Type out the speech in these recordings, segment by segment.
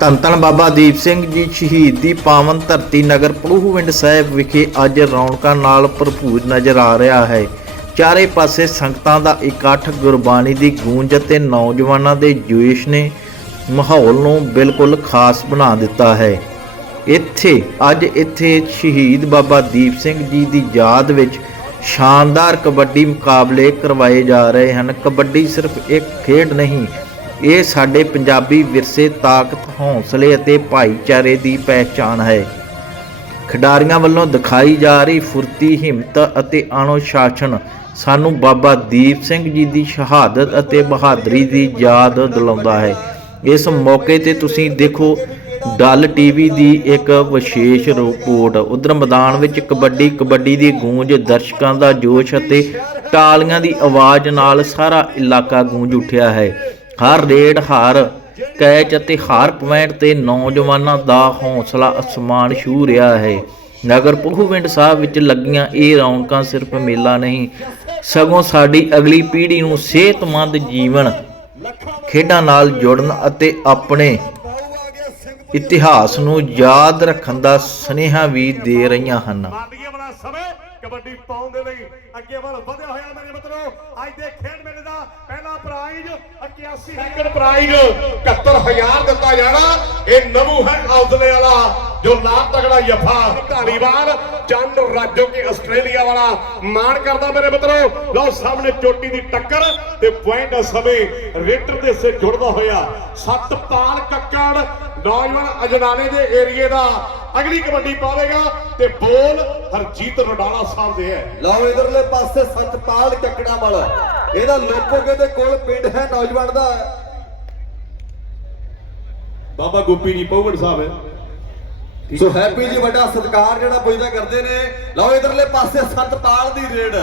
ਧੰਨ ਧੰਨ ਬਾਬਾ ਦੀਪ ਸਿੰਘ ਜੀ ਸ਼ਹੀਦ ਦੀ ਪਾਵਨ ਧਰਤੀ ਨਗਰ ਪਲੂਹਵਿੰਡ ਸਾਹਿਬ ਵਿਖੇ ਅੱਜ ਰੌਣਕਾਂ ਨਾਲ ਭਰਪੂਰ ਨਜ਼ਰ ਆ ਰਿਹਾ ਹੈ। ਚਾਰੇ ਪਾਸੇ ਸੰਗਤਾਂ ਦਾ ਇਕੱਠ, ਗੁਰਬਾਣੀ ਦੀ ਗੂੰਜ ਅਤੇ ਨੌਜਵਾਨਾਂ ਦੇ ਜੋਸ਼ ਨੇ ਮਾਹੌਲ ਨੂੰ ਬਿਲਕੁਲ ਖਾਸ ਬਣਾ ਦਿੱਤਾ ਹੈ। ਇੱਥੇ, ਅੱਜ ਇੱਥੇ ਸ਼ਹੀਦ ਬਾਬਾ ਦੀਪ ਸਿੰਘ ਜੀ ਦੀ ਯਾਦ ਵਿੱਚ ਸ਼ਾਨਦਾਰ ਕਬੱਡੀ ਮੁਕਾਬਲੇ ਕਰਵਾਏ ਜਾ ਰਹੇ ਹਨ। ਕਬੱਡੀ ਸਿਰਫ ਇੱਕ ਖੇਡ ਨਹੀਂ ਇਹ ਸਾਡੇ ਪੰਜਾਬੀ ਵਿਰਸੇ, ਤਾਕਤ, ਹੌਸਲੇ ਅਤੇ ਭਾਈਚਾਰੇ ਦੀ ਪਹਿਚਾਣ ਹੈ। ਖਿਡਾਰੀਆਂ ਵੱਲੋਂ ਦਿਖਾਈ ਜਾ ਰਹੀ ਫੁਰਤੀ, ਹਿੰਮਤ ਅਤੇ ਅਨੁਸ਼ਾਸਨ ਸਾਨੂੰ ਬਾਬਾ ਦੀਪ ਸਿੰਘ ਜੀ ਦੀ ਸ਼ਹਾਦਤ ਅਤੇ ਬਹਾਦਰੀ ਦੀ ਯਾਦ ਦਿਲਾਉਂਦਾ ਹੈ। ਇਸ ਮੌਕੇ ਤੇ ਤੁਸੀਂ ਦੇਖੋ, ਡੱਲ ਟੀਵੀ ਦੀ ਇੱਕ ਵਿਸ਼ੇਸ਼ ਰਿਪੋਰਟ। ਉਧਰ ਮੈਦਾਨ ਵਿੱਚ ਕਬੱਡੀ ਕਬੱਡੀ ਦੀ ਗੂੰਜ, ਦਰਸ਼ਕਾਂ ਦਾ ਜੋਸ਼ ਅਤੇ ਟਾਲੀਆਂ ਦੀ ਆਵਾਜ਼ ਨਾਲ ਸਾਰਾ ਇਲਾਕਾ ਗੂੰਜ ਉੱਠਿਆ ਹੈ। ਹਰ ਰੇਡ ਹਰ ਕੈਚ ਅਤੇ ਹਰ ਪੁਆਇੰਟ ਤੇ ਨੌਜਵਾਨਾਂ ਦਾ ਹੌਸਲਾ ਅਸਮਾਨ ਛੂ ਰਿਹਾ ਹੈ। ਨਗਰ ਪਹੁਵਿੰਡ ਸਾਹਿਬ ਵਿੱਚ ਲੱਗੀਆਂ ਇਹ ਰੌਣਕਾਂ ਸਿਰਫ ਮੇਲਾ ਨਹੀਂ, ਸਗੋਂ ਸਾਡੀ ਅਗਲੀ ਪੀੜ੍ਹੀ ਨੂੰ ਸਿਹਤਮੰਦ ਜੀਵਨ, ਖੇਡਾਂ ਨਾਲ ਜੁੜਨ ਅਤੇ ਆਪਣੇ ਇਤਿਹਾਸ ਨੂੰ ਯਾਦ ਰੱਖਣ ਦਾ ਸੁਨੇਹਾ ਵੀ ਦੇ ਰਹੀਆਂ ਹਨ। ਕਬੱਡੀ ਪਾਉਣ ਦੇ ਲਈ ਅੱਗੇ ਵੱਲ ਵਧਿਆ ਹੋਇਆ ਮੇਰੇ ਮਿੱਤਰੋ। ਅੱਜ ਦੇ ਖੇਡ ਮੇਲੇ ਦਾ ਪਹਿਲਾ ਪ੍ਰਾਈਜ਼ 81 ਸੈਕਿੰਡ ਪ੍ਰਾਈਜ਼ 71000 ਦਿੱਤਾ ਜਾਣਾ। ਇਹ ਨਮੂ ਹੈ ਹੌਸਲੇ ਵਾਲਾ, ਜੋ ਨਾਮ ਤਗੜਾ ਜਫਾ ਢਾਲੀਵਾਲ ਚੰਦ ਰਾਜੋ ਕੇ ਆਸਟ੍ਰੇਲੀਆ ਵਾਲਾ ਮਾਣ ਕਰਦਾ ਮੇਰੇ ਮਿੱਤਰੋ। ਲਓ ਸਾਹਮਣੇ ਚੋਟੀ ਦੀ ਟੱਕਰ ਤੇ ਪੁਆਇੰਟ ਸਮੇਂ, ਰੇਟਰ ਦੇ ਸੇ ਜੁੜਦਾ ਹੋਇਆ। ਸਤਪਾਲ ਕੱਕੜ ਨੌਜਵਾਨ ਅਜਨਾਲੇ ਦੇ ਏਰੀਏ ਦਾ ਅਗਲੀ ਕਬੱਡੀ ਪਾਵੇਗਾ ਤੇ ਬੋਲ ਹਰਜੀਤ ਰੋਡਾਲਾ ਸਾਹਿਬ ਦੇ ਹੈ। ਲਓ ਇਧਰਲੇ ਪਾਸੇ ਸਤਪਾਲ ਚੱਕੜਾ ਵਾਲਾ। ਇਹਦਾ ਲੋਕੋਗੇ ਦੇ ਕੋਲ ਪਿੰਡ ਹੈ ਨੌਜਵਾਨ ਦਾ। ਬਾਬਾ ਗੋਪੀ ਜੀ ਪੌਗੜ ਸਾਹਿਬ ਹੈ। ਸੋ ਹੈਪੀ ਜੀ ਵੱਡਾ ਸਤਿਕਾਰ ਜਿਹੜਾ ਪੁੱਜਦਾ ਕਰਦੇ ਨੇ। ਲਓ ਇਧਰਲੇ ਪਾਸੇ ਸਤਪਾਲ ਦੀ ਰੇਡ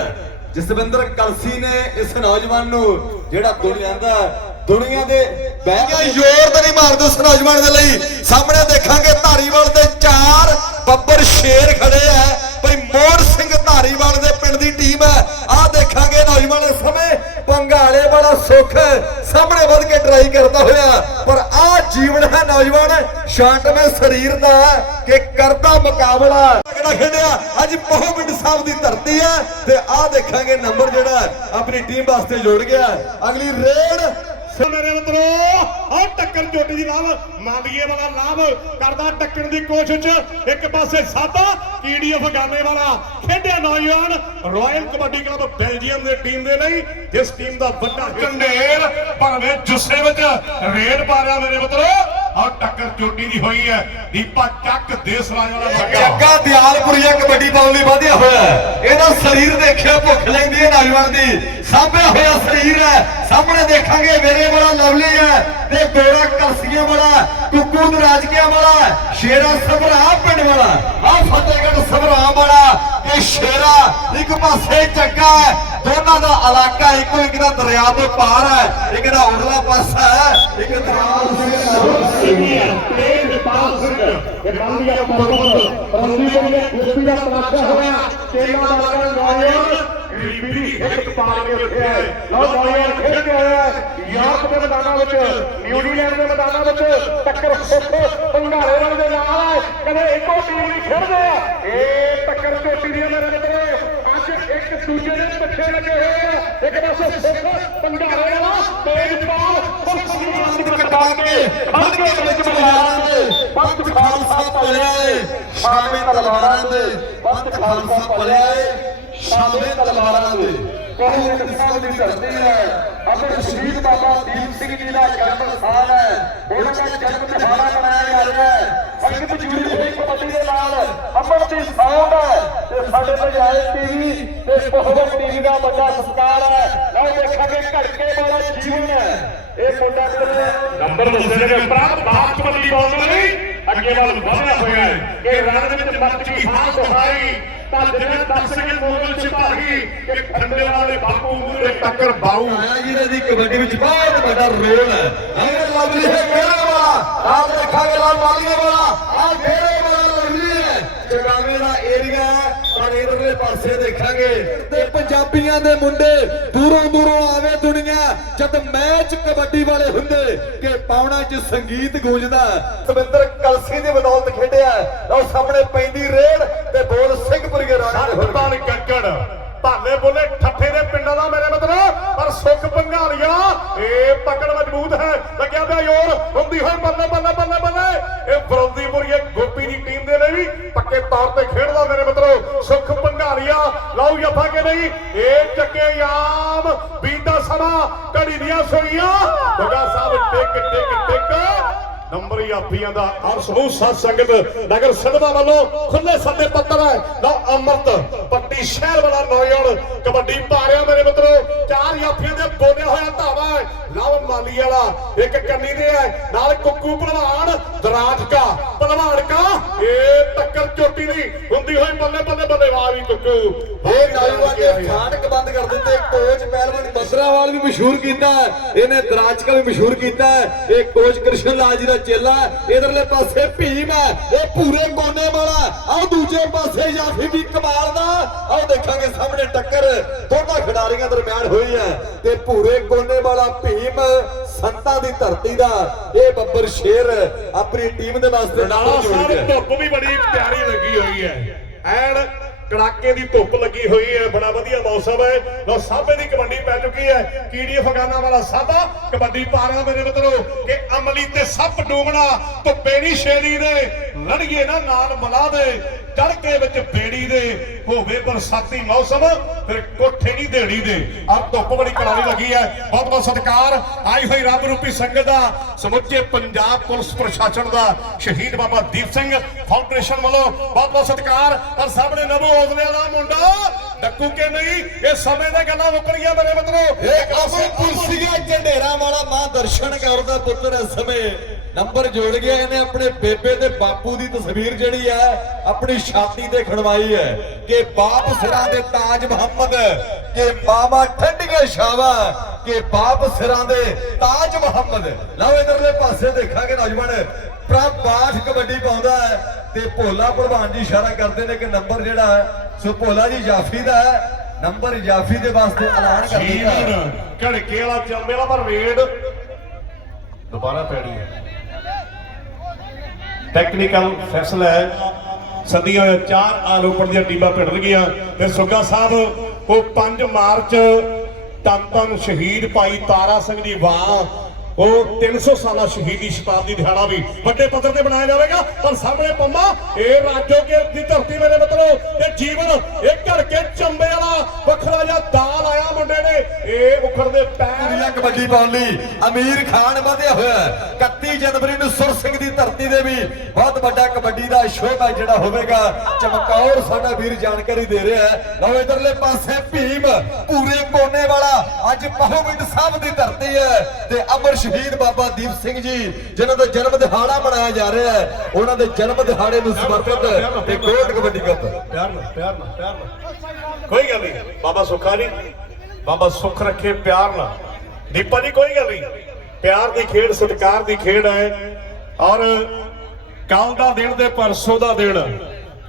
ਜਸਵਿੰਦਰ ਕਲਸੀ ਨੇ ਇਸ ਨੌਜਵਾਨ ਨੂੰ ਜਿਹੜਾ ਦੁਨੀਆ ਦਾ ਦੁਨੀਆ ਦੇ ਬੈਗ ਜ਼ੋਰ ਤੇ ਨਹੀਂ ਮਾਰਦੇ ਉਸ ਨੌਜਵਾਨ ਦੇ ਲਈ। ਸਾਹਮਣੇ ਦੇਖਾਂਗੇ ਧਾਰੀਵਾਲ ਦੇ ਚਾਰ ਬੱਬਰ ਸ਼ੇਰ ਖੜੇ ਆ। ਭਈ ਮੋਹਨ ਸਿੰਘ ਧਾਰੀਵਾਲ ਦੇ ਪਿੰਡ ਦੀ ਟੀਮ ਹੈ ਆਹ ਦੇਖਾਂਗੇ ਨੌਜਵਾਨ ਇਸ ਸਮੇਂ। ਪੰਗਾਲੇ ਵਾਲਾ ਸੁੱਖ। ਸਾਹਮਣੇ ਵੱਧ ਕੇ ਟਰਾਈ ਕਰਦਾ ਹੋਇਆ। ਪਰ ਆਹ ਜੀਵਨ ਹੈ ਨੌਜਵਾਨ। ਸ਼ਾਂਤਮय ਸਰੀਰ ਦਾ ਕਿ ਕਰਦਾ ਮੁਕਾਬਲਾ। ਕਿਹੜਾ ਖੇਡਿਆ? ਅੱਜ ਪਹੁੰਚਿੰਡ ਸਾਹਿਬ ਦੀ ਧਰਤੀ ਹੈ ਤੇ ਆਹ ਦੇਖਾਂਗੇ ਨੰਬਰ ਜਿਹੜਾ ਆਪਣੀ ਟੀਮ ਵਾਸਤੇ ਜੋੜ ਗਿਆ। ਅਗਲੀ ਰੇਡ ਮੇਰੇ ਮਿੱਤਰੋ ਆ ਟੱਕਰ ਚੋਟੀ ਦੀ ਲਾਭ ਮਾਲੀਏ ਵਾਲਾ ਲਾਭ ਕਰਦਾ ਟੱਕਣ ਦੀ ਕੋਸ਼ਿਸ਼। ਇੱਕ ਪਾਸੇ ਸਾਦਾ ਕੀਡੀਐਫ ਗਾਨੇ ਵਾਲਾ ਖੇਡਿਆ ਨੌਜਵਾਨ ਰਾਇਲ ਕਬੱਡੀ ਕਲੱਬ ਬੈਲਜੀਅਮ ਦੇ ਟੀਮ ਦੇ ਲਈ, ਜਿਸ ਟੀਮ ਦਾ ਵੱਡਾ ਕੰਡੇਰ ਭਾਵੇਂ ਜੁੱਸੇ ਵਿੱਚ ਰੇਡ ਪਾ ਰਿਹਾ ਮੇਰੇ ਮਿੱਤਰੋ। ਆ ਟੱਕਰ ਚੋਟੀ ਦੀ ਹੋਈ ਹੈ। ਦੀਪਾ ਚੱਕ ਦੇਸ ਰਾਜ ਵਾਲਾ ਲੱਗਾ। ਜੱਗਾ ਦਿਆਲਪੁਰੀਆ ਕਬੱਡੀ ਪਾਉਣ ਲਈ ਵਧਿਆ ਹੋਇਆ। ਇਹਦਾ ਸਰੀਰ ਦੇਖਿਓ ਭੁੱਖ ਲੈਂਦੀ ਹੈ ਨੌਜਵਾਨ ਦੀ। ਸਾਂਭਿਆ ਹੋਇਆ ਸਰੀਰ ਹੈ। ਸਾਹਮਣੇ ਦੇਖਾਂਗੇ ਮੇਰੇ ਬੜਾ ਲਵਲੀ ਹੈ ਤੇ ਗੋਰਾ ਕਲਸੀਆਂ ਵਾਲਾ ਕੁੱਕੂ ਨਰਾਜਕਿਆਂ ਵਾਲਾ ਸ਼ੇਰਾ ਸਭਰਾ ਪਿੰਡ ਵਾਲਾ। ਆ ਫਤਿਹਗੜ੍ਹ ਸਭਰਾ ਵਾਲਾ ਇਹ ਸ਼ੇਰਾ ਇੱਕ ਪਾਸੇ ਜੱਗਾ ਹੈ ਦਾ ਇਲਾਕਾ ਇੱਕੋ ਇੱਕ ਦਾ ਦਰਿਆ ਦੇ ਪਾਰ ਹੈ, ਇੱਕ ਦਾ ਉਰਲਾ ਪਾਸਾ ਹੈ, ਇੱਕ ਦਰਿਆ ਯੂਰਪ ਦੇ ਮੈਦਾਨਾਂ ਵਿੱਚ ਨਿਊਜ਼ੀਲੈਂਡ ਦੇ ਮੈਦਾਨਾਂ ਵਿੱਚ ਟੱਕਰ ਸੁੱਖ ਭੰਗਾਰੇ ਵਾਲੇ ਦੇ ਨਾਲ ਹੈ। ਕਦੇ ਇੱਕੋ ਟੀਮ ਨਹੀਂ ਖੇਡਦੇ ਆ ਇਹ ਟੱਕਰ ਚੋਟੀ ਦੀ ਮੇਰੇ ਮਿੱਤਰੋ ਇੱਕ ਦੂਜੇ ਦੇ ਪਿੱਛੇ ਲੱਗੇ ਹੋਏ ਆ। ਇੱਕ ਪਾਸੇ ਸੁੱਖ ਭੰਗਾਰੇ ਵਾਲਾ ਤੇਜ ਪਾਲ ਸੁੱਖ ਦੀ ਕਟਾ ਕੇ ਹਲਕੇ ਵਿੱਚ ਬੁਲਾਇਆ ਦੇ ਪੰਥ ਖਾਲਸਾ ਭਲਿਆ ਏ। ਸ਼ਾਮੇ ਤਲਵਾਰਾਂ ਦੇ ਪੰਥ ਖਾਲਸਾ ਭਲਿਆ ਏ। ਸ਼ਾਮੇ ਤਲਵਾਰਾਂ ਦੇ। ਕੋਹੇ ਕਿਸਾਨ ਦੀ ਧਰਤੀ ਹੈ। ਆਪਣੇ ਸ਼ਹੀਦ ਬਾਬਾ ਦੀਪ ਸਿੰਘ ਜੀ ਦਾ ਜਨਮ ਸਥਾਨ ਹੈ ਉਹਨਾਂ ਦਾ ਜਨਮ ਦਿਹਾੜਾ ਮਨਾਇਆ ਜਾ ਰਿਹਾ ਹੈ। ਸੰਗਤ ਜੁੜੀ ਹੋਈ ਕਬੱਡੀ ਦੇ ਨਾਲ ਅਮਰ ਦੀ ਸਾਉਂਡ ਤੇ ਬਹੁਤ ਟੀਵੀ ਦਾ ਵੱਡਾ ਸਤਿਕਾਰ ਹੈ। ਲਓ ਦੇਖਾਂਗੇ ਘੜਕੇ ਵਾਲਾ ਜੀਵਨ ਹੈ। ਇਹ ਮੁੰਡਾ ਨੰਬਰ ਦੱਸਦੇ ਨੇ ਪ੍ਰਾਪਤ ਬਾਤ ਕਬੱਡੀ ਪਾਉਣ ਲਈ ਅੱਗੇ ਵੱਲ ਵਧਿਆ ਹੋਇਆ ਹੈ। ਕਿ ਰਣ ਦੇ ਵਿੱਚ ਮੱਤ ਦੀ ਹਾਲ ਦੁਹਾਈ ਤਾਂ ਜਿਵੇਂ ਦੱਸ ਕੇ ਮੋਗਲ ਸਿਪਾਹੀ ਕਿ ਖੰਡੇ ਵਾਲੇ ਬਾਪੂ ਮੂਰੇ ਟੱਕਰ ਬਾਊ। ਆਇਆ ਜੀ ਦੀ ਕਬੱਡੀ ਵਿੱਚ ਬਹੁਤ ਵੱਡਾ ਰੋਲ ਹੈ। ਅਗਰ ਲਵਲੀ ਹੈ ਮੇਰਾ ਵਾਲਾ? ਆਪ ਦੇਖਾਂਗੇ ਲਾਲ ਮਾਲੀਏ ਵਾਲਾ। ਆ ਫੇਰੇ ਪਾਸੇ ਦੇਖਾਂਗੇ। ਤੇ ਪੰਜਾਬੀਆਂ ਦੇ ਮੁੰਡੇ ਦੂਰੋਂ ਦੂਰੋਂ ਆਵੇ ਦੁਨੀਆ ਜਦ ਮੈਚ ਕਬੱਡੀ ਵਾਲੇ ਹੁੰਦੇ ਕਿ ਪਾਉਣਾ 'ਚ ਸੰਗੀਤ ਗੂੰਜਦਾ। ਸਵਿੰਦਰ ਕਲਸੀ ਦੀ ਬਦੌਲਤ ਖੇਡਿਆ। ਲਓ ਸਾਹਮਣੇ ਪੈਂਦੀ ਰੇਡ ਤੇ ਬੋਲ ਸਿੰਘਪੁਰੀਏ ਰਾਣਾ ਦੇ ਹੋਣਗੇ। ਸਰਪਾਲ ਕੱਕੜ ਭਾਲੇ ਬੋਲੇ ਠੱਠੇ ਦੇ ਪਿੰਡਾਂ ਦਾ ਮੇਰੇ ਮਤਲਬ ਪਰ ਸੁੱਖ ਬੰਗਾਲੀਆ ਇਹ ਪਕੜ ਮਜ਼ਬੂਤ ਹੈ। ਲੱਗਿਆ ਪਿਆ ਯੋਰ ਹੁੰਦੀ ਹੋਈ ਬੱਲੇ ਬੱਲੇ ਬੱਲੇ ਬੱਲੇ। ਇਹ ਫਰੋਦੀਪੁਰੀਏ ਗੋਪੀ ਦੀ ਟੀਮ ਦੇ ਲਈ ਵੀ ਪੱਕੇ ਤੌਰ ਤੇ ਖੇਡਦਾ ਮੇਰੇ ਮਤਲਬ ਸੁੱਖ ਬੰਗਾਲੀਆ ਲਾਉ ਜਫਾ ਕੇ ਨਹੀਂ ਇਹ ਚੱਕੇ ਯਾਮ ਬੀਤਾ ਸਮਾਂ। ਘੜੀ ਦੀਆਂ ਸੁਣੀਆਂ ਬਗਾ ਸਾਹਿਬ ਟਿਕ ਟਿਕ ਟਿਕ। ਨੰਬਰ ਯਾਪੀਆਂ ਦਾ ਔਰ ਸਮੂਹ ਸੰਗਤ। ਨਗਰ ਸਿਧਵਾ ਵੱਲੋਂ ਖੁੱਲੇ ਸੱਦੇ ਪੱਤਰ ਹੈ। ਨਾ ਅਮਰਤ ਪੱਟੀ ਸ਼ਹਿਰ ਵਾਲਾ ਨੌਜਵਾਨ ਕਬੱਡੀ ਪਾ ਮੇਰੇ ਮਿੱਤਰੋ। ਚਾਰ ਯਾਪੀਆਂ ਦੇ ਬੋਲਿਆ ਹੋਇਆ ਧਾਵਾ ਹੈ। ਲਵ ਮਾਲੀ ਵਾਲਾ। ਇੱਕ ਕੰਨੀ ਦੇ ਹੈ। ਨਾਲ ਕੁੱਕੂ ਭਲਵਾਨ ਦਰਾਜ ਕਾ ਭਲਵਾਨ ਕਾ? ਇਹ ਟੱਕਰ ਚੋਟੀ ਦੀ ਹੁੰਦੀ ਹੋਈ ਬੱਲੇ ਬੱਲੇ ਬੱਲੇ ਵਾਹ ਵੀ ਕੁੱਕੂ ਇਹ ਨੌਜਵਾਨ ਨੇ ਫਾਟਕ ਬੰਦ ਕਰ ਦਿੱਤੇ ਕੋਚ ਪਹਿਲਵਾਨ ਬੰਦਰਾਵਾਲ ਵੀ ਮਸ਼ਹੂਰ ਕੀਤਾ। ਇਹਨੇ ਦਰਾਜਕਾ ਵੀ ਮਸ਼ਹੂਰ ਕੀਤਾ। ਇਹ ਕੋਚ ਕ੍ਰਿਸ਼ਨ ਲਾਲ ਜੀ ਦਾ ਚੇਲਾ। ਇਧਰਲੇ ਪਾਸੇ ਭੀਮ ਹੈ ਇਹ ਪੂਰੇ ਕੋਨੇ ਵਾਲਾ ਆਹ ਦੂਜੇ ਪਾਸੇ ਜਾਫੀ ਵੀ ਕਮਾਲ ਦਾ ਆਹ ਦੇਖਾਂਗੇ ਸਾਹਮਣੇ ਟੱਕਰ ਦੋਨਾਂ ਖਿਡਾਰੀਆਂ ਦਰਮਿਆਨ ਹੋਈ ਹੈ ਤੇ ਪੂਰੇ ਕੋਨੇ ਵਾਲਾ ਭੀਮ ਸੰਤਾਂ ਦੀ ਧਰਤੀ ਦਾ ਇਹ ਬੱਬਰ ਸ਼ੇਰ ਆਪਣੀ ਟੀਮ ਦੇ ਵਾਸਤੇ ਨਾਲਾ ਸਾਹਿਬ ਧੁੱਪ ਵੀ ਬੜੀ ਪਿਆਰੀ ਲੱਗੀ ਹੋਈ ਹੈ ਐਨ ਕੜਾਕੇ ਦੀ ਧੁੱਪ ਲੱਗੀ ਹੋਈ ਹੈ, ਬੜਾ ਵਧੀਆ ਮੌਸਮ ਹੈ। ਲੋ ਸਾਬੇ ਦੀ ਕਬੱਡੀ ਪੈ ਚੁੱਕੀ ਹੈ। ਕੀੜੀ ਅਫਗਾਨਾ ਵਾਲਾ ਸਾਬਾ ਕਬੱਡੀ ਪਾ ਰਿਹਾ ਮੇਰੇ ਮਿੱਤਰੋ, ਕਿ ਅਮਲੀ ਤੇ ਸੱਪ ਡੂਮਣਾ ਧੁੱਪੇ ਨਹੀਂ ਸ਼ੇਰੀ ਦੇ, ਲੜੀਏ ਨਾ ਨਾਲ ਮਲਾ ਦੇ। ਤੜਕੇ ਵਿੱਚ ਬੇੜੀ ਦੇ ਹੋਵੇ ਬਰਸਾਤੀ ਮੌਸਮ, ਫਿਰ ਕੋਠੇ ਨਹੀਂ ਦੇੜੀ ਦੇ। ਆ ਧੁੱਪ ਬੜੀ ਕੜਾਲੀ ਲੱਗੀ ਹੈ। ਬਹੁਤ ਬਹੁਤ ਸਤਿਕਾਰ। ਆਈ ਹੋਈ ਰੱਬ ਰੂਪੀ ਸੰਗਤ ਦਾ, ਸਮੁੱਚੇ ਪੰਜਾਬ ਪੁਲਿਸ ਪ੍ਰਸ਼ਾਸਨ ਦਾ ਸ਼ਹੀਦ ਬਾਬਾ ਦੀਪ ਸਿੰਘ ਫਾਊਂਡੇਸ਼ਨ ਵੱਲੋਂ ਬਹੁਤ ਬਹੁਤ ਸਤਿਕਾਰ। ਪਰ ਸਾਹਮਣੇ ਨਵੋ ਹੌਸਲੇ ਵਾਲਾ ਮੁੰਡਾ, ਡੱਕੂ ਕੇ ਨਹੀਂ? ਇਹ ਸਮੇਂ ਦੇ ਗੱਲਾਂ ਮੁੱਕਰ ਮੇਰੇ ਮਿੱਤਰੋ। ਇਹ ਅਮਰ ਪੁਲਸੀਆ ਝੰਡੇਰਾ ਵਾਲਾ ਮਾਂ ਦਰਸ਼ਨ ਕਰਦਾ ਪੁੱਤਰ ਇਸ ਸਮੇਂ। ਨੰਬਰ ਜੋੜ ਗਿਆ ਇਹਨੇ ਆਪਣੇ ਬੇਬੇ ਤੇ ਬਾਪੂ ਦੀ ਤਸਵੀਰ ਜਿਹੜੀ ਹੈ ਆਪਣੀ ਛਾਤੀ ਤੇ ਖੜਵਾਈ ਹੈ ਕਿ ਬਾਪ ਸਿਰਾਂ ਦੇ ਤਾਜ ਮੁਹੰਮਦ ਕਿ ਮਾਮਾ ਠੰਡੀਆਂ ਸ਼ਾਵਾ ਕਿ ਬਾਪ ਸਿਰਾਂ ਦੇ ਤਾਜ ਮੁਹੰਮਦ। ਲਓ ਇਧਰਲੇ ਪਾਸੇ ਦੇਖਾਂਗੇ ਨੌਜਵਾਨ ਪ੍ਰਭ ਬਾਠ ਕਬੱਡੀ ਪਾਉਂਦਾ ਹੈ ਤੇ ਭੋਲਾ ਭਲਵਾਨ ਜੀ ਇਸ਼ਾਰਾ ਕਰਦੇ ਨੇ ਕਿ ਨੰਬਰ ਜਿਹੜਾ ਹੈ ਸੋ ਭੋਲਾ ਜੀ ਜਾਫੀ ਦਾ ਹੈ ਨੰਬਰ ਜਾਫੀ ਦੇ ਵਾਸਤੇ ਐਲਾਨ ਕਰ ਦਿੱਤਾ। ਘੜਕੇ ਵਾਲਾ ਚੰਬੇ ਵਾਲਾ ਪਰ ਰੇਡ ਦੁਬਾਰਾ ਪੈਣੀ ਹੈ। ਟੈਕਨੀਕਲ ਫੈਸਲਾ ਹੈ। ਸਦੀਆਂ ਚਾਰ ਆਲੋਪਣ ਦੀਆਂ ਟੀਮਾਂ ਭਿੜ ਤੇ ਸੁੱਗਾ ਸਾਹਿਬ, ਉਹ 5 ਮਾਰਚ ਤਨ ਸ਼ਹੀਦ ਭਾਈ ਤਾਰਾ ਸਿੰਘ ਦੀ ਵਾਹ, ਉਹ 300 ਸਾਲਾ ਸ਼ਹੀਦੀ ਸ਼ਤਾਬਦੀ ਦਿਹਾੜਾ ਵੀ ਵੱਡੇ ਪੱਧਰ ਤੇ ਬਣਾਇਆ ਜਾਵੇਗਾ। ਪਰ ਸਾਹਮਣੇ ਪੰਮਾ, ਇਹ ਰਾਜੋ ਕੇ ਦੀ ਧਰਤੀ ਮੇਰੇ ਮਿੱਤਰੋ ਇਹ ਜੀਵਨ ਇਹ ਘੜ ਕੇ ਚੰਬੇ ਵਾਲਾ ਵੱਖਰਾ ਜਿਹਾ ਦਾਲ ਆਇਆ ਮੁੰਡੇ ਨੇ। ਇਹ ਉਖੜਦੇ ਪੈਰ ਕਬੱਡੀ ਪਾਉਣ ਲਈ ਅਮੀਰ ਖਾਨ ਵਧਿਆ ਹੋਇਆ ਹੈ। 31 ਜਨਵਰੀ ਨੂੰ ਸੁਰ ਸਿੰਘ ਦੇ ਵੀ ਬਹੁਤ ਵੱਡਾ ਕਬੱਡੀ ਦਾ ਸ਼ੋਅ ਮੈਚ ਜਿਹੜਾ ਹੋਵੇਗਾ। ਚਮਕੌਰ ਸਾਡਾ ਵੀਰ ਜਾਣਕਾਰੀ ਦੇ ਰਿਹਾ ਹੈ। ਲਓ ਇਧਰਲੇ ਪਾਸੇ ਭੀਮ, ਪੂਰੇ ਕੋਨੇ ਵਾਲਾ, ਅੱਜ ਪਹੋਵਿੰਡ ਸਾਹਿਬ ਦੀ ਧਰਤੀ ਹੈ ਤੇ ਅਮਰ ਸ਼ਹੀਦ ਬਾਬਾ ਦੀਪ ਸਿੰਘ ਜੀ, ਜਿਨ੍ਹਾਂ ਦਾ ਜਨਮ ਦਿਹਾੜਾ ਮਨਾਇਆ ਜਾ ਰਿਹਾ ਹੈ। ਉਹਨਾਂ ਦੇ ਜਨਮ ਦਿਹਾੜੇ ਨੂੰ ਸਮਰਪਿਤ ਤੇ ਗੋਲਡ ਕਬੱਡੀ ਕੱਪ। ਪਿਆਰ ਨਾਲ ਪਿਆਰ ਨਾਲ ਪਿਆਰ ਨਾਲ। ਕੋਈ ਗੱਲ ਨਹੀਂ, ਬਾਬਾ ਸੁੱਖਾ ਜੀ। ਬਾਬਾ ਸੁੱਖ ਰੱਖੇ, ਪਿਆਰ ਨਾਲ। ਦੀਪਾ ਜੀ, ਕੋਈ ਗੱਲ ਨਹੀਂ। ਪਿਆਰ ਦੀ ਖੇਡ, ਸਤਿਕਾਰ ਦੀ ਖੇਡ ਹੈ। ਔਰ ਕੱਲ ਦਾ ਦਿਨ ਤੇ ਪਰਸੋਂ ਦਾ ਦਿਨ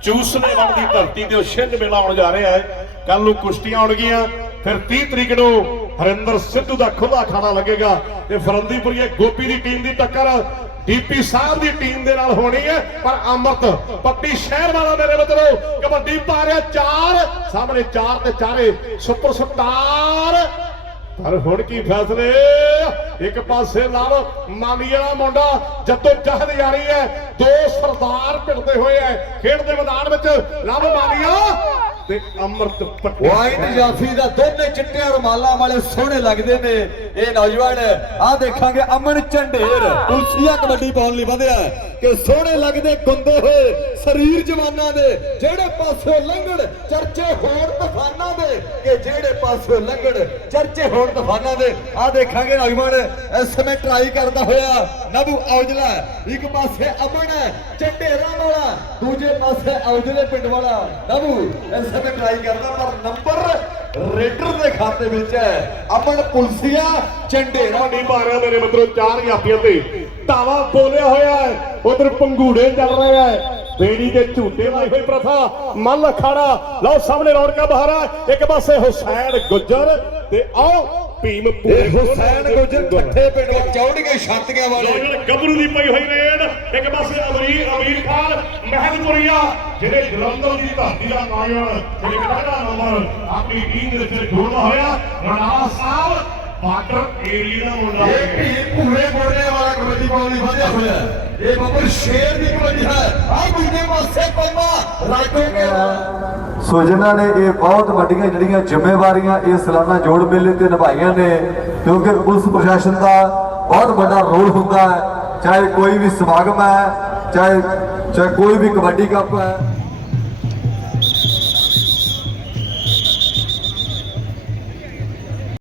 ਚੂਸਨੇ ਵੜ ਦੀ ਧਰਤੀ ਤੇ ਉਹ ਛਿੰਝ ਮੇਲਾ ਆਉਣ ਜਾ ਰਿਹਾ ਹੈ। ਕੱਲ ਨੂੰ ਕੁਸ਼ਤੀਆਂ ਆਉਣਗੀਆਂ, ਫਿਰ 30 ਤਰੀਕ ਨੂੰ ਹਰਿੰਦਰ ਸਿੱਧੂ ਦਾ ਖੁੱਲਾ ਖਾਣਾ ਲੱਗੇਗਾ ਤੇ ਫਰੰਦੀਪੁਰੀਏ ਗੋਪੀ ਦੀ ਟੀਮ ਦੀ ਟੱਕਰ ਡੀਪੀ ਸਾਹਿਬ ਦੀ ਟੀਮ ਦੇ ਨਾਲ ਹੋਣੀ ਹੈ, ਪਰ ਅਮਰਤ ਪੱਟੀ ਸ਼ਹਿਰ ਵਾਲਾ ਮੇਰੇ ਮਿੱਤਰੋ, ਕਬੱਡੀ ਪਾ ਰਿਹਾ ਚਾਰ, ਸਾਹਮਣੇ ਚਾਰ ਤੇ ਚਾਰੇ, ਸੁਪਰ ਸਟਾਰ ਪਰ ਹੁਣ ਕੀ ਫੈਸਲੇ? ਇੱਕ ਪਾਸੇ ਲਵ ਮਾਲੀ ਵਾਲਾ ਮੁੰਡਾ ਜੱਤੋ ਜਹਦ ਜਾਰੀ ਹੈ, ਦੋ ਸਰਦਾਰ ਭਿੜਦੇ ਹੋਏ ਐ ਖੇਡ ਦੇ ਮੈਦਾਨ ਵਿੱਚ। ਲਵ ਮਾਲੀਆ। ਤੇ ਅਮਰਤ ਪੱਟੀ। ਵਾਈਟ ਜਾਫੀ ਦਾ ਦੋਨੇ ਚਿੱਟੇ ਰੁਮਾਲਾਂ ਵਾਲੇ ਸੋਹਣੇ ਲੱਗਦੇ ਨੇ। ਇਹ ਨੌਜਵਾਨ, ਆਹ ਦੇਖਾਂਗੇ ਅਮਨ ਝੰਡੇਰ। ਪੁਲਸੀਆ ਕਬੱਡੀ ਪਾਉਣ ਲਈ ਵਧਿਆ ਕਿ ਸੋਹਣੇ ਲੱਗਦੇ, ਗੁੰਦੇ ਹੋਏ ਸਰੀਰ ਜਵਾਨਾਂ ਦੇ। ਜਿਹੜੇ ਪਾਸੇ ਲੰਘਣ, ਚਰਚੇ ਹੋਣ ਤੂਫਾਨਾਂ ਦੇ। ਕਿ ਜਿਹੜੇ ਪਾਸੇ ਲੰਘਣ, ਚਰਚੇ ਹੋਣ ਤੂਫਾਨਾਂ ਦੇ। ਆਹ ਦੇਖਾਂਗੇ ਨੌਜਵਾਨ, ਇਸ ਸਮੇਂ ਟਰਾਈ ਕਰਦਾ ਹੋਇਆ ਨਬੂ ਔਜਲਾ ਇੱਕ ਪਾਸੇ ਅਮਨ ਹੈ, ਝੰਡੇਰਾਂ ਵਾਲਾ, ਦੂਜੇ ਪਾਸੇ ਔਜਲੇ ਪਿੰਡ ਵਾਲਾ ਨਬੂ ਇਸ ਸਮੇਂ ਟਰਾਈ ਕਰਦਾ ਪਰ ਨੰਬਰ ਰੇਡਰ ਦੇ ਖਾਤੇ ਵਿੱਚ ਹੈ। ਅਮਨ ਪੁਲਸੀਆ ਝੰਡੇਰਾ ਨਹੀਂ ਮਾਰਿਆ ਮੇਰੇ ਮਿੱਤਰੋ ਚਾਰ ਜਾਪੀਆਂ ਤੇ। ਧਾਵਾ ਬੋਲਿਆ ਹੋਇਆ ਹੈ ਉਧਰ ਪੰਗੂੜੇ ਚੱਲ ਰਿਹਾ ਹੈ। ਬੇੜੀ ਦੇ ਝੂਟੇ ਲਾਈ ਹੋਈ ਪ੍ਰਥਾ ਮੱਲ ਅਖਾੜਾ। ਲਓ ਸਾਹਮਣੇ ਰੌਣਕਾਂ ਬਹਾਰਾ ਇੱਕ ਪਾਸੇ ਹੁਸੈਨ ਗੁੱਜਰ ਤੇ ਆਓ ਭੀਮ ਪੂਰੇ ਹੁਸੈਨ ਗੁਜਰ ਠੱਠੇ ਪਿੰਡ ਵਿੱਚ ਚੌੜੀਆਂ ਛਾਤੀਆਂ ਵਾਲੇ। ਗੱਭਰੂ ਦੀ ਪਈ ਹੋਈ ਰੇਡ ਇੱਕ ਪਾਸੇ ਅਮਰੀਰ ਅਮੀਰ ਖਾਨ ਮਹਿਦਪੁਰੀਆ ਜਿਹੜੇ ਜਲੰਧਰ ਦੀ ਧਰਤੀ ਦਾ ਨਾਇਣ ਜਿਹੜੇ ਪਹਿਲਾ ਨੰਬਰ ਆਪਣੀ ਟੀਮ ਦੇ ਵਿੱਚ ਜੋੜਦਾ ਹੋਇਆ। ਰਣਾਵਾ ਸਾਹਿਬ ਬਾਰਡਰ ਏਰੀਆ ਦਾ ਮੁੰਡਾ ਇਹ ਭੀੜ ਭੂਰੇ ਬੋਲਣੇ ਵਾਲਾ ਕਬੱਡੀ ਪਾਉਣ ਲਈ ਵਧਿਆ ਹੋਇਆ। ਇਹ ਬੱਬਰ ਸ਼ੇਰ ਦੀ ਕਬੱਡੀ ਹੈ। ਆ ਦੂਜੇ ਪਾਸੇ ਪੰਮਾ ਰਾਜੋਗੇ ਸੋ ਜਿਨ੍ਹਾਂ ਨੇ ਇਹ ਬਹੁਤ ਵੱਡੀਆਂ ਜਿਹੜੀਆਂ ਜ਼ਿੰਮੇਵਾਰੀਆਂ ਇਸ ਸਾਲਾਨਾ ਜੋੜ ਮੇਲੇ ਤੇ ਨਿਭਾਈਆਂ ਨੇ ਕਿਉਂਕਿ ਪੁਲਿਸ ਪ੍ਰਸ਼ਾਸਨ ਦਾ ਬਹੁਤ ਵੱਡਾ ਰੋਲ ਹੁੰਦਾ ਹੈ। ਚਾਹੇ ਕੋਈ ਵੀ ਸਮਾਗਮ ਹੈ ਚਾਹੇ ਚਾਹੇ ਕੋਈ ਵੀ ਕਬੱਡੀ ਕੱਪ ਹੈ